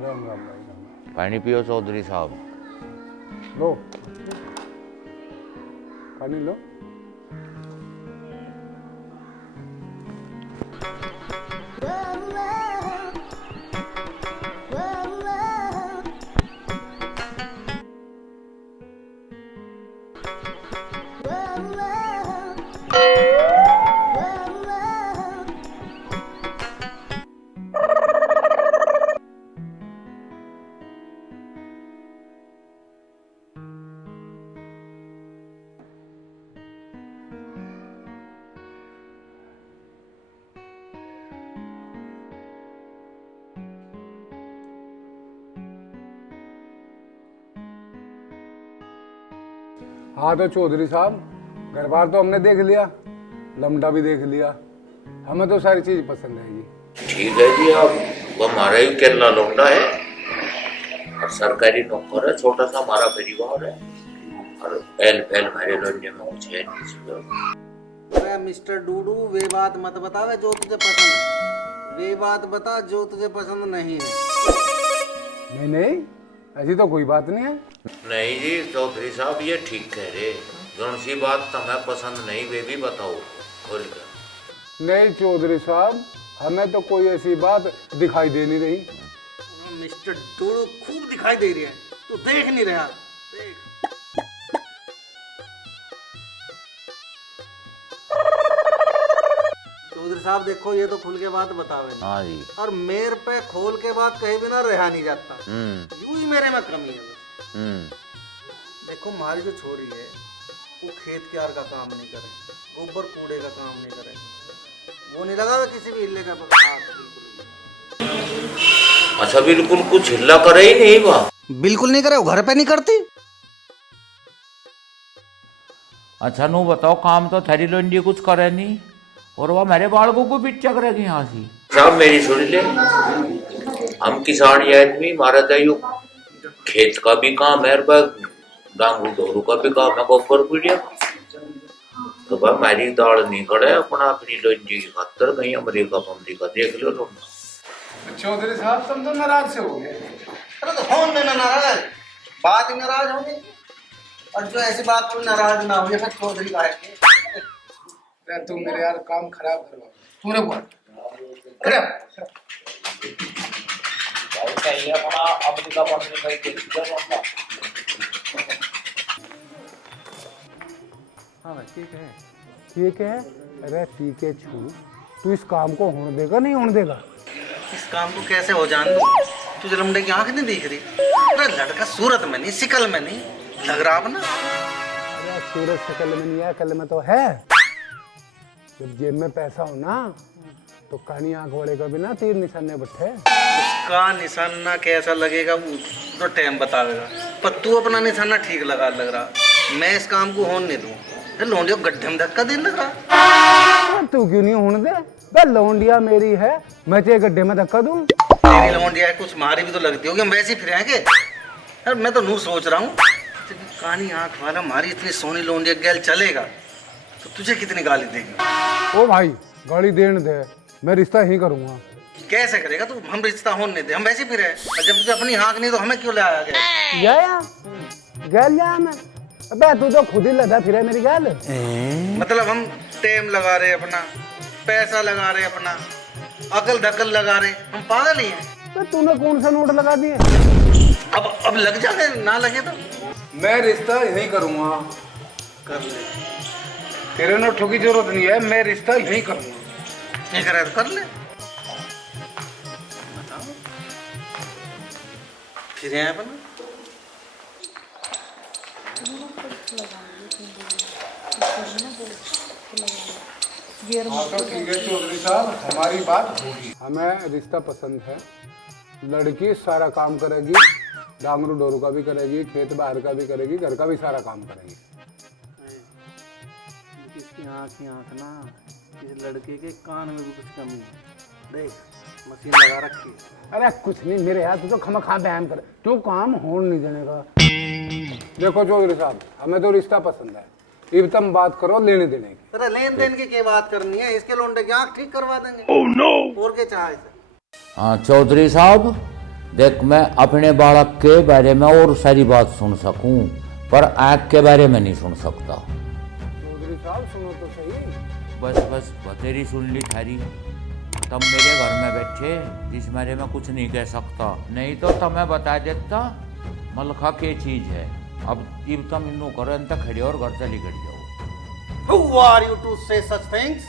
राम राम भाई राम। पानी पियो चौधरी साहब। लो पानी लो। हाँ तो चौधरी साहब, घर बार तो हमने देख लिया, लमडा भी देख लिया, हमें तो सारी चीज पसंद आएगी। ठीक है जी, आप वो हमारा ही केरला लौंडा है और सरकारी नौकर है, छोटा सा हमारा परिवार है और पहल पहल हमारे लोंडे में कुछ है नहीं। अरे मिस्टर डूडू, वे बात मत बतावे जो तुझे पसंद है, वे बात बता जो तुझे पसंद नहीं है। नहीं, ऐसी तो कोई बात नहीं है। नहीं जी चौधरी साहब, ये ठीक कह रहे, कौन सी बात तुम्हें पसंद नहीं वे भी बताओ खोल कर। नहीं चौधरी साहब, हमें तो कोई ऐसी बात दिखाई दे नहीं रही। मिस्टर डूडू खूब दिखाई दे रही है, तू देख नहीं रहा। देख चौधरी साहब, देखो ये तो खुल के बात बतावे। हाँ जी। और मेरे पे खोल के बात कहीं बिना रहा नहीं जाता, यूं ही मेरे में कमी है बस। देखो हमारी जो छोरी है वो खेत क्यार का काम नहीं करे, गोबर कूड़े का काम नहीं करे, वो नहीं लगा किसी भी हिल्ले का हाथ। अच्छा, बिल्कुल कुछ हिल्ला करे ही नहीं वाह? बिल्कुल नहीं करे, वो घर पे नहीं करती। अच्छा नू बताओ, काम तो थरी लोंडी कुछ करे नहीं और वह मेरे बालकों को पिच्चा करेगी यहाँ से। साहब मेरी सुन ले, हम किसान ये आदमी, हमारा तो खेत का भी काम है, डांगरू डोरू का भी काम है, गोबर पीड़िया तो भाई मेरी दाल नहीं करे अपना अपनी लोंजी की खातर कहीं अमेरिका अमेरिका देख लो लोग। चौधरी साहब तुम तो नाराज से हो गए। अरे तो कौन देना नाराज, बात ही नाराज होगी, और जो ऐसी बात कोई नाराज ना हुई फिर चौधरी का है। तू मेरे यार काम खराब करवा, तूने बोल खराब चाहिए अपना अमेरिका अमेरिका। हाँ भाई ठीक है। ठीक है, अरे ठीक है छू, तू इस काम को होने देगा नहीं होने देगा? इस काम को कैसे हो जान दो, तुझे लमडे की आंख नहीं दिख रही? अरे लड़का सूरत में नहीं शिकल में नहीं लग रहा अपना। अरे सूरज शकल में नहीं है, कल में तो है। जब जेब में पैसा हो ना तो कानी आंख वाले का भी ना तीर निशाने बैठे। उसका निशाना कैसा लगेगा वो तो टाइम बतावेगा, पर तू अपना निशाना ठीक लगा लग रहा। मैं इस काम को होने नहीं दूं, लौंडिया गड्ढे में धक्का देने लग रहा। तू क्यों नहीं होने दे? बे लौंडिया मेरी है, मैं तेरे गड्ढे में धक्का दूं? तेरी लौंडिया है, कुछ मारी भी तो लगती होगी, हम वैसे ही फिर आएंगे। अरे मैं तो नू सोच रहा हूँ, कानी आंख वाला मारी इतनी सोनी लौंडिया गैल चलेगा तो तुझे कितनी गाली देगी? ओ भाई गाली देने दे, मैं रिश्ता ही करूंगा। कैसे करेगा तू? हम रिश्ता होने नहीं दे, हम वैसे ही फिर है। और जब तुझे अपनी हाँक नहीं तो हमें क्यों ले आया गया? गैल जा मैं, अबे तू तो खुद ही लगा फिर मेरी गैल। मतलब हम टाइम लगा रहे अपना, पैसा लगा रहे अपना, अकल धकल लगा रहे, हम पागल ही हैं। तो तूने कौन सा नोट लगा दिए? अब लग जाए, ना लगे तो मैं रिश्ता यही करूंगा। कर ले, तेरे नोटों की जरूरत नहीं है, मैं रिश्ता यही करूंगा। नहीं करे तो कर ले। बताओ फिर आए अपना। हाँ तो ठीक है चौधरी साहब, हमारी बात होगी। हमें रिश्ता पसंद है, लड़की सारा काम करेगी, डांगरू डोरू का भी करेगी, खेत बाहर का भी करेगी, घर का भी सारा काम करेगी। इसकी आँख ही आँख ना, इस लड़के के कान में भी कुछ कमी है। देख मशीन लगा रखी। अरे कुछ नहीं मेरे यार, तू तो खमा खा बहम कर, तू काम होने नहीं देने का। देखो चौधरी साहब, हमें तो रिश्ता पसंद है, अब तुम बात करो लेने देने की। अरे लेन देन की क्या बात करनी है, इसके लोंडे की आँख ठीक करवा देंगे। oh, no! और क्या चाहे? हाँ चौधरी साहब, देख मैं अपने बालक के बारे में और सारी बात सुन सकूं, पर आँख के बारे में नहीं सुन सकता। चौधरी साहब सुनो तो सही। बस बतेरी सुन ली थारी। तुम मेरे घर में बैठे जिस बारे में कुछ नहीं कह सकता, नहीं तो तुम्हें बता देता मलखा क्या चीज है। अब जब तुम इन्नू करो इन तक खड़े और घर चली कर जाओ। Who are you to say such things?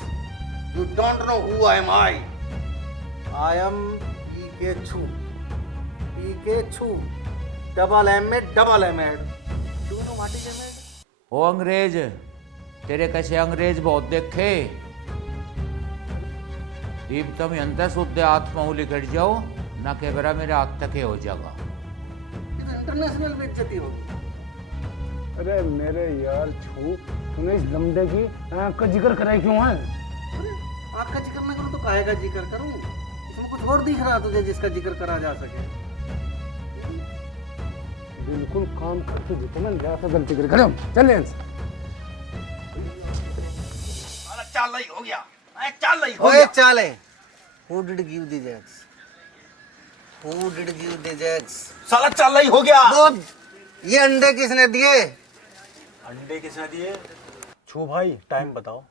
You don't know who am I. I am PK Chu. PK Chu. Double M में double M है. Do you know what is M? ओ अंग्रेज, तेरे कैसे अंग्रेज बहुत देखे। दीप तुम अंत शुद्ध आत्मा लिखट जाओ ना के बरा मेरे हाथ तक हो जाएगा। इंटरनेशनल बेइज्जती होगी। अरे मेरे यार छू, तूने इस लमडे की आँख का जिक्र कराई क्यों है? अरे आँख का जिक्र ना करूँ तो काहे का जिक्र करूँ? इसमें कुछ और दिख रहा तुझे जिसका जिक्र करा जा सके? बिल्कुल काम कर तू जितना ज्यादा गलती कर खड़े हो, चल यहाँ से। चाल ही हो गया। चाल ही हो गया। ओए चाले। Who did give the jacks? Who did give the jacks? साला चाल ही हो गया। ये अंडे किसने दिए? अंडे किसने दिए? छू भाई टाइम बताओ।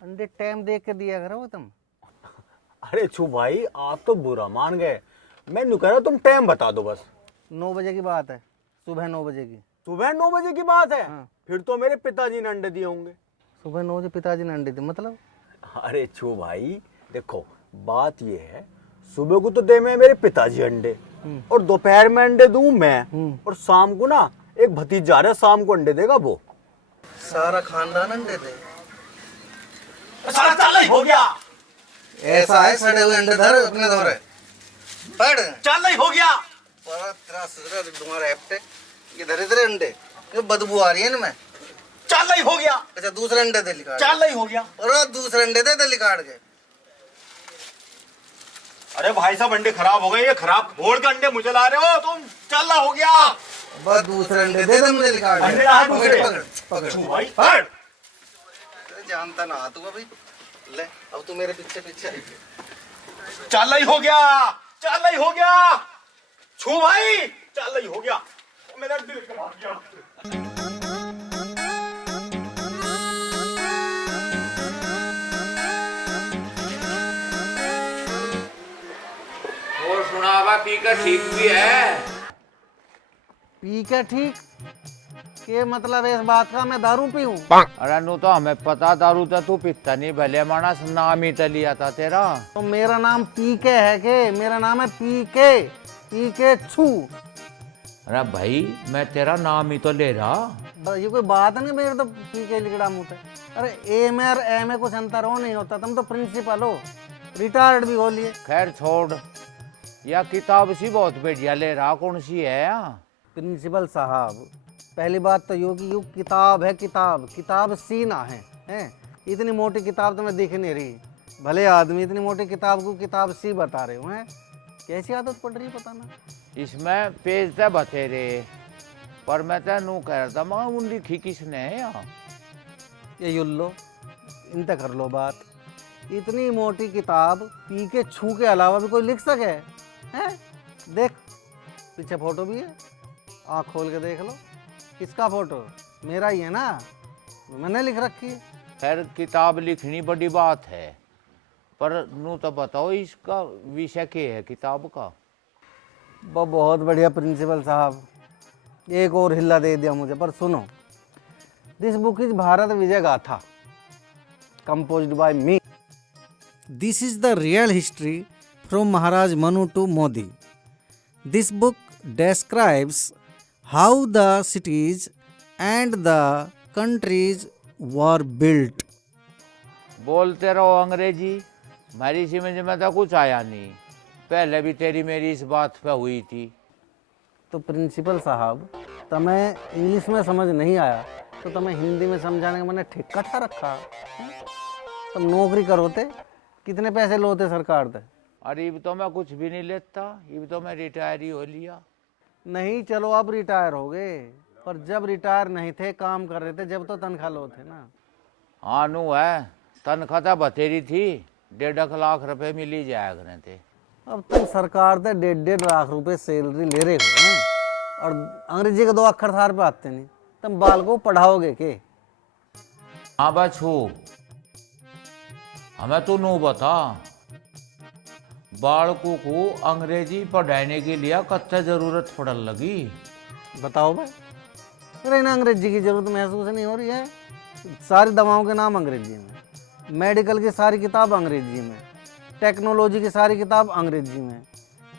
अंडे टाइम देख के दिया करो तुम। अरे छू भाई आप तो बुरा मान गए, मैं नु कह रहा तुम टाइम बता दो बस। 9 बजे की बात है, सुबह 9 बजे की। सुबह 9 बजे की बात है? हाँ। फिर तो मेरे पिताजी ने अंडे दिए होंगे। सुबह 9 बजे पिताजी ने अंडे दिए मतलब? अरे छू भाई देखो बात ये है, सुबह को तो दे में मेरे पिताजी अंडे और दोपहर में अंडे दूं मैं, और शाम को ना एक भतीजा रहा शाम को अंडे देगा वो। सारा खानदान अंडे दे। साला चाल ही हो गया। ऐसा है सड़े हुए अंडे धर अपने धोरे। पढ़। चाल ही हो गया। पर तेरा ससुरा तुम्हारा हेप्टे ये धरे तेरे अंडे, ये बदबू आ रही है इनमें। चाल ही हो गया। अच्छा दूसरे अंडे दे लिकाड़। चाल ही हो गया। और दूसरे अंडे दे लिकाड़ के। अरे भाई साहब अंडे खराब हो गए, ये खराब घोल के अंडे मुझे ला रहे हो तुम। चाल हो गया। बस दूसरे अंडे दे मुझे लिकाड़ के। अंडे ला दूसरे। पकड़ छू भाई पकड़। जानता ना तू अभी। ले अब तू मेरे पीछे पीछे। चाल ही हो गया। चाल ही हो गया। छू भाई चाल ही हो गया। मेरा दिल खराब गया। और सुनावा पी कर ठीक भी है। पी के ठीक? ये मतलब है इस बात का मैं दारू पीऊं? अरे नु तो हमें पता दारू तो तू पीता नहीं, भले मानस नाम ही तो लिया था तेरा। तो मेरा नाम पीके है के? मेरा नाम है पीके, पीके छू। अरे भाई मैं तेरा नाम ही तो ले रहा। ये कोई बात नहीं, मेरे तो पीके लिखड़ा मुंह पे। अरे ए में और ए में कुछ अंतर हो नहीं होता। तुम तो प्रिंसिपल हो, रिटायर्ड भी हो लिए। खैर छोड़, या किताब सी बहुत बढ़िया ले रहा, कौन सी है? प्रिंसिपल साहब पहली बात तो यो कि यू किताब है, किताब किताब सी ना है, हैं? इतनी मोटी किताब तो मैं दिख नहीं रही। भले आदमी इतनी मोटी किताब को किताब सी बता रहे हो, हैं? कैसी आदत पड़ रही है पता ना। इसमें पेज तो बतेरे, पर मैं तो नू कह रहा था माँ उन लिखी किसने है यहाँ? ये युल्लो इनते कर लो बात। इतनी मोटी किताब पी के छू के अलावा भी कोई लिख सके? हैं? देख पीछे फोटो भी है, आँख खोल के देख लो। किसका फोटो? मेरा ही है ना, मैंने लिख रखी है। खैर किताब लिखनी बड़ी बात है, पर नू तो बताओ इसका विषय क्या है किताब का? बहुत बढ़िया प्रिंसिपल साहब, एक और हिल्ला दे दिया मुझे। पर सुनो, दिस बुक इज भारत विजय गाथा, composed by me. This is the real history from Maharaj Manu to Modi. This book describes how the cities and the countries were built. बोलते रहो अंग्रेजी, मेरी समझ में तो कुछ आया नहीं। पहले भी तेरी मेरी इस बात पे हुई थी। तो प्रिंसिपल साहब तुम्हें इंग्लिश में समझ नहीं आया तो तुम्हें हिंदी में समझाने का मैंने ठेका ठा रखा है? तुम नौकरी करोते, कितने पैसे लोते सरकार से? अरे अब तो मैं कुछ भी नहीं लेता, अब तो मैं रिटायर ही हो लिया। नहीं चलो अब रिटायर हो गए, पर जब रिटायर नहीं थे काम कर रहे थे जब तो तनख्वाह लो थे ना। हाँ नू है, तनख्वाह तो बतेरी थी, 1.5 लाख रुपए मिल ही जाया करे थे। अब तुम सरकार से 1.5 लाख रुपए सैलरी ले रहे हो हैं? और अंग्रेजी के 2 अक्षर थार पे आते नहीं, तुम बाल को पढ़ाओगे के? हाँ बच्चू, हमें तो नो बता, बालकों को अंग्रेजी पढ़ाने के लिए कच्चा जरूरत पड़न लगी। बताओ भाई, अरे ना अंग्रेजी की जरूरत महसूस नहीं हो रही है। सारी दवाओं के नाम अंग्रेजी में, मेडिकल की सारी किताब अंग्रेजी में, टेक्नोलॉजी की सारी किताब अंग्रेजी में,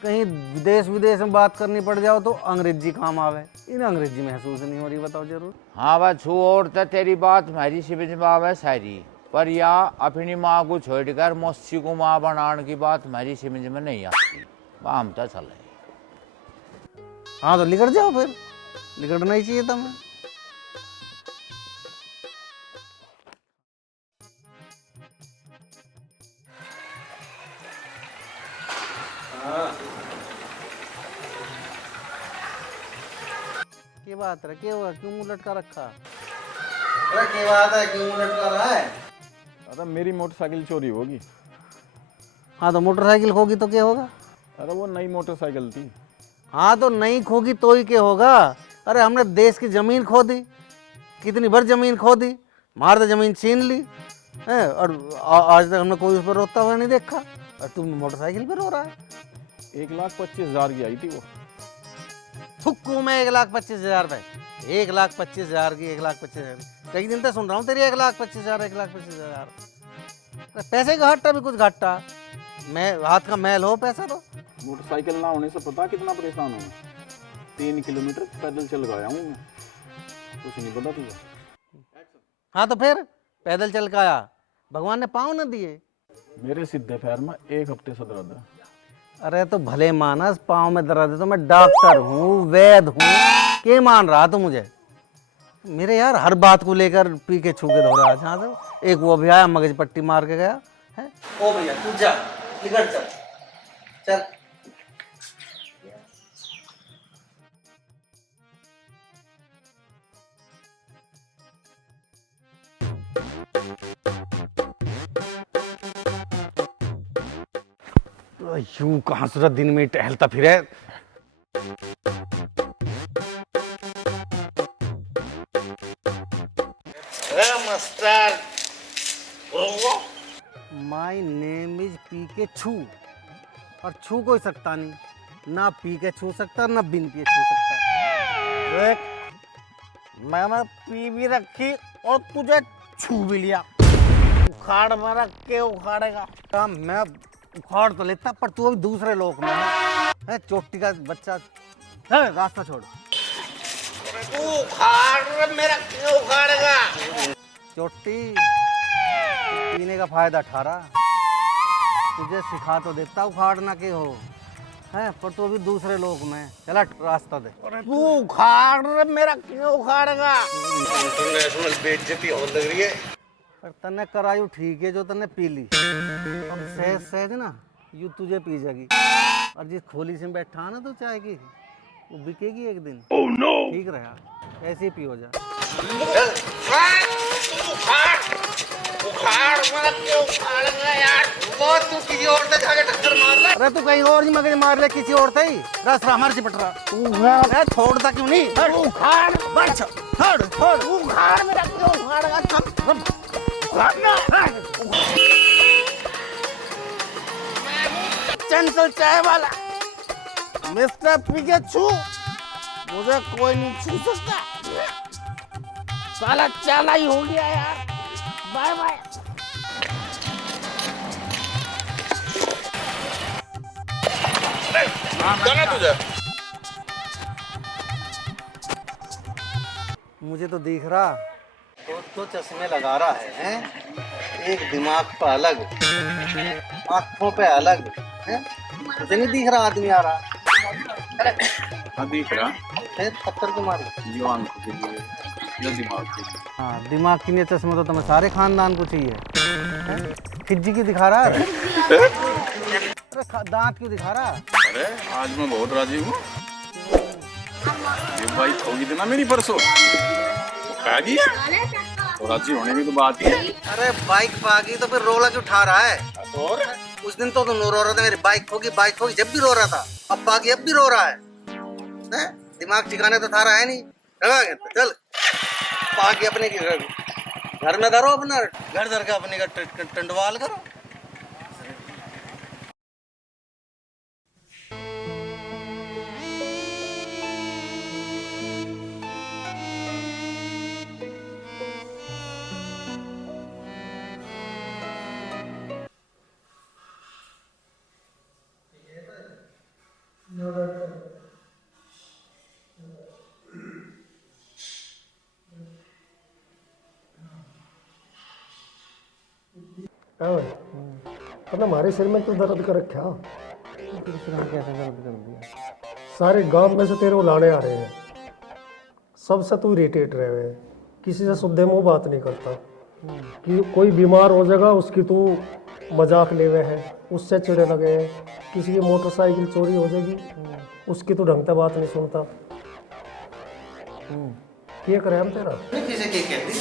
कहीं देश विदेश में बात करनी पड़ जाओ तो अंग्रेजी काम आवे, इन अंग्रेजी महसूस नहीं हो रही, बताओ जरूर। हाँ बच्चू, और तो तेरी बात मेरी समझ में आवे सारी, पर या अपनी माँ को छोड़कर मौसी को माँ बनाने की बात मेरी समझ में नहीं आती। हम तो चले। हाँ तो लिखट जाओ फिर, लिखटना ही चाहिए तुम्हें। क्या बात है, क्या हुआ, क्यों मुंह लटका रखा? अरे क्या बात है, क्यों मुंह लटका रहा है? अरे मेरी मोटरसाइकिल चोरी होगी। हाँ तो मोटरसाइकिल खोगी तो क्या होगा? अरे वो नई मोटरसाइकिल थी। हाँ तो नहीं खोगी तो ही क्या होगा? अरे हमने देश की जमीन खो दी, कितनी बार जमीन खो दी, मार तो जमीन छीन ली है, और आज तक हमने कोई उस पर रोता हुआ नहीं देखा, और तुम मोटरसाइकिल पे रो रहा है। 1,25,000 की आई थी वो। थुक्कू में 1,25,000 रुपए, 1,25,000 की, 1,25,000 कई दिन तक सुन रहा हूँ तेरी 1,25,000, 1,25,000। पैसे का हट्टा भी कुछ घाटा, मैं हाथ का मैल हो पैसा तो। मोटरसाइकिल ना होने से पता कितना परेशान हूँ। 3 किलोमीटर पैदल चल गया हूँ मैं, कुछ नहीं पता तुझे। हाँ तो फिर पैदल चल के आया, भगवान ने पाँव न दिए? मेरे सीधे पैर में 1 हफ्ते से दर्द है। अरे तो भले मानस, पाँव में दर्द है तो मैं डॉक्टर हूँ, वैद हूँ, क्या मान रहा तो मुझे? मेरे यार हर बात को लेकर पी के छू के धो रहा है। जहाँ से एक वो भी आया मगज पट्टी मार के गया है। ओ भैया तू जा, निकल चल चल। यूं कहाँ सूरत दिन में टहलता फिरे। माई नेम इज पी के छू, और छू कोई सकता नहीं, ना पी के छू सकता ना बिन पिए छू सकता। देख मैंने पी भी रखी और तुझे छू भी लिया, उखाड़ में रख के उखाड़ेगा। मैं उखाड़ तो लेता, पर तू अभी दूसरे लोग में है, चोटी का बच्चा है, रास्ता छोड़। तू उखाड़, मेरा क्यों उखाड़ेगा? चोटी पीने का फायदा ठा रहा, तुझे सिखा तो देता उखाड़ना के हो है, पर तू अभी दूसरे लोग में, चला रास्ता दे। तू उखाड़, मेरा क्यों उखाड़ेगा? इंटरनेशनल बेइज्जती होने लग रही है। पर तने करायु ठीक है जो तने पी ली, अब सहज सहज ना यू तुझे पी जाएगी, और जिस खोली से बैठा ना तो चाय की, वो बिकेगी एक दिन। oh, no! ठीक रहा, ऐसे ही पियो जा। अरे तू कहीं और मगज मार ले, किसी और से ही रास्ता हमारे से पट रहा, छोड़ता क्यों नहीं? उखाड़ मेरा क्यों उखाड़ेगा? चंचल चाय वाला मिस्टर पिकाचू, मुझे कोई नहीं छू सकता, साला चाला ही हो गया यार। Bye bye. तुझे मुझे तो दिख रहा, तो चश्मे लगा रहा है? एक दिमाग पे अलग, आँखों पे अलग है, मुझे नहीं दिख रहा आदमी आ रहा। हाँ दिख रहा, फिर पत्थर को मार जो आंखों के लिए, जो दिमाग के लिए। हाँ दिमाग के लिए चश्मा तो तुम्हें सारे खानदान को चाहिए। खिज्जी क्यों दिखा रहा है? अरे दांत क्यों दिखा रहा? अरे आज मैं बहुत राजी हूँ, ये बाइक होगी थी ना मेरी परसों, कह दिया तो राजी होने की तो बात ही है। अरे बाइक पागी तो फिर रोला क्यों उठा रहा है? और उस दिन तो तुम रो रहा था मेरी बाइक होगी जब भी रो रहा था, अब बाकी अब भी रो रहा है। दिमाग ठिकाने तो थारा है नहीं, चल बाकी अपने की घर में धरो, अपना घर धर के अपने का टंडवाल करो। अपना हमारे सिर में तो दर्द कर रखा। कैसे दर्द कर दिया? सारे गांव में से तेरे उलाने आ रहे हैं, सबसे तू इरिटेट रहे हुए, किसी से शुद्ध मुंह बात नहीं करता। कि कोई बीमार हो जाएगा उसकी तू मजाक ले हुए है, उससे चिड़े लगे हैं। किसी की मोटरसाइकिल चोरी हो जाएगी उसकी तू ढंग से बात नहीं सुनता। क्या करे हम तेरा? किसी के कहती,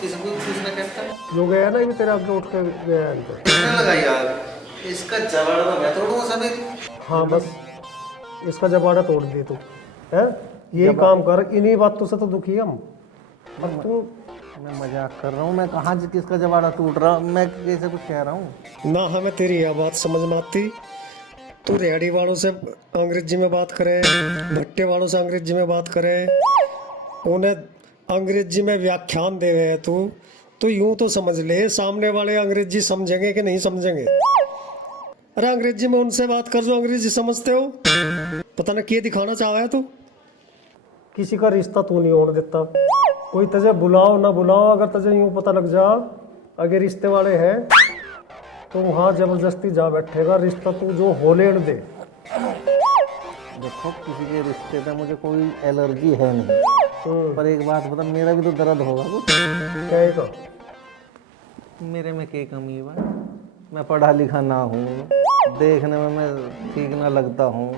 किसी को किसी ने कहता है। जो गया ना ये तेरे आगे उठ के गया है इनके। किसने लगा यार? इसका जवाब तो मैं तोड़ूंगा सभी। हाँ बस इसका जबाड़ा तोड़ दिए तू है, यही काम कर। इन्हीं बातों से तो दुखी हम। अब तू मैं मजाक कर रहा हूँ, मैं कहाँ किसका जबाड़ा टूट रहा, मैं कैसे कुछ कह रहा हूँ। ना हमें तेरी यह बात समझ में आती। तू रेहड़ी वालों से अंग्रेजी में बात करे, भट्टे वालों से अंग्रेजी में बात करे, उन्हें अंग्रेजी में व्याख्यान दे रहे हैं तू। तो यूं तो समझ ले सामने वाले अंग्रेजी समझेंगे कि नहीं समझेंगे। अरे अंग्रेजी में उनसे बात कर जो अंग्रेजी समझते हो। पता ना क्या दिखाना चाह रहा है तू। किसी का रिश्ता तू नहीं होने देता। कोई तुझे बुलाओ ना बुलाओ, अगर तुझे यूं पता लग जा अगर रिश्ते वाले हैं तो वहाँ जबरदस्ती जा बैठेगा। रिश्ता तू जो हो लेने दे। देखो किसी के रिश्ते पे मुझे कोई एलर्जी है नहीं, पर एक बात बता, मेरा भी तो दर्द होगा कुछ। क्या है तो? मेरे में क्या कमी है भाई? मैं पढ़ा लिखा ना हूँ, देखने में मैं ठीक ना लगता हूँ,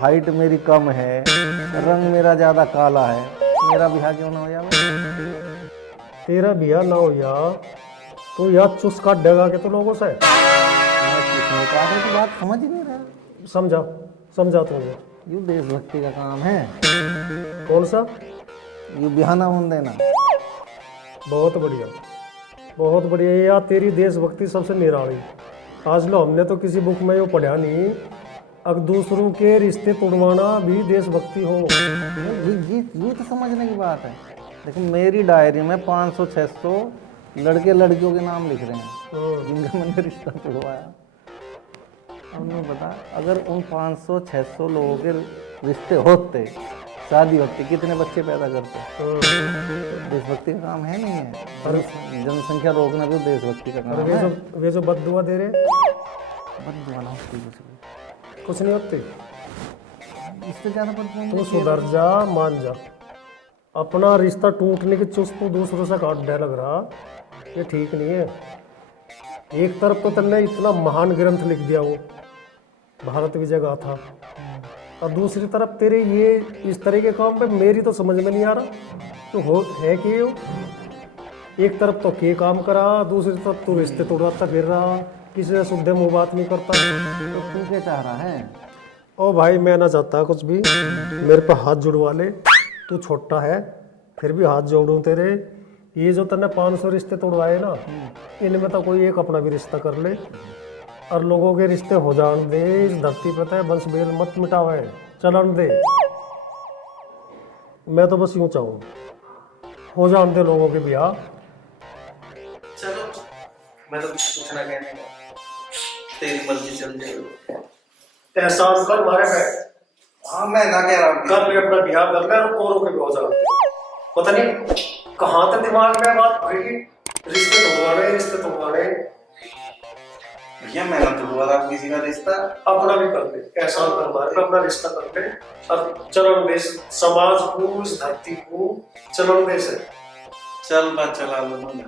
हाइट मेरी कम है, रंग मेरा ज़्यादा काला है, मेरा ब्याह क्यों ना हो जाए? तेरा ब्याह ना हो या तो यार चुस काट देगा के तो लोगों से। तो बात समझ ही नहीं रहा। समझा तुझे। यू देशभक्ति का काम है। कौन सा? यू ब्याह ना होने देना। बहुत बढ़िया बहुत बढ़िया यार, तेरी देशभक्ति सबसे निराली। आज लो हमने तो किसी बुक में यो पढ़ा नहीं, अब दूसरों के रिश्ते तोड़वाना भी देशभक्ति हो। ये तो समझने की बात है। देखो मेरी डायरी में 500-600 लड़के लड़कियों के नाम लिख रहे हैं जिनका मैंने रिश्ता तोड़वाया। अब नहीं पता अगर उन 500-600 लोगों के रिश्ते होते, शादी होती, कितने बच्चे पैदा करते। देशभक्ति का काम है नहीं है? जनसंख्या रोकना भी देशभक्ति का काम है। वे जो बद्दुआ दे रहे बद्दुआ ना होती कुछ नहीं होती। इससे ज़्यादा बद्दुआ तू सुधर जा, मान जा। अपना रिश्ता टूटने की चुस्त तू दूसरों से काट दे लग रहा, ये ठीक नहीं है। एक तरफ तो तुमने इतना महान ग्रंथ लिख दिया वो भारत विजय गाथा, और दूसरी तरफ तेरे ये इस तरह के काम पे मेरी तो समझ में नहीं आ रहा तो हो है कि यो एक तरफ तो के काम करा, दूसरी तरफ तू रिश्ते तोड़वाता फिर रहा, किसी से शुद्ध मुँह बात नहीं करता। तो तू क्या चाह रहा है? ओ भाई मैं ना चाहता कुछ भी, मेरे पे हाथ जुड़वा ले। तू छोटा है फिर भी हाथ जोड़ूं तेरे। ये जो तूने 500 रिश्ते तोड़वाए ना, इनमें तो कोई एक अपना भी रिश्ता कर ले और लोगों के रिश्ते हो जान दे। इस धरती पे तो बंश बेल मत मिटावे, चलन दे। मैं तो बस यूं चाहूँ हो जान दे लोगों के ब्याह। चलो मैं तो कुछ ना कहने का, तेरी मर्जी चल जाएगी। एहसास कर मारे पे। हाँ मैं ना कह रहा हूँ कर ले अपना ब्याह कर ले और औरों के भी हो जान दे। पता नहीं कहाँ तक दिमाग में बात भरेगी, रिश्ते तोड़वाने। भैया मैं ना तोड़वा रहा किसी का रिश्ता। अपना भी कर ले, एहसान कर मारे पे अपना रिश्ता कर ले और चलन दे समाज को, इस धरती को चलन दे से। चल बात चला लो ना।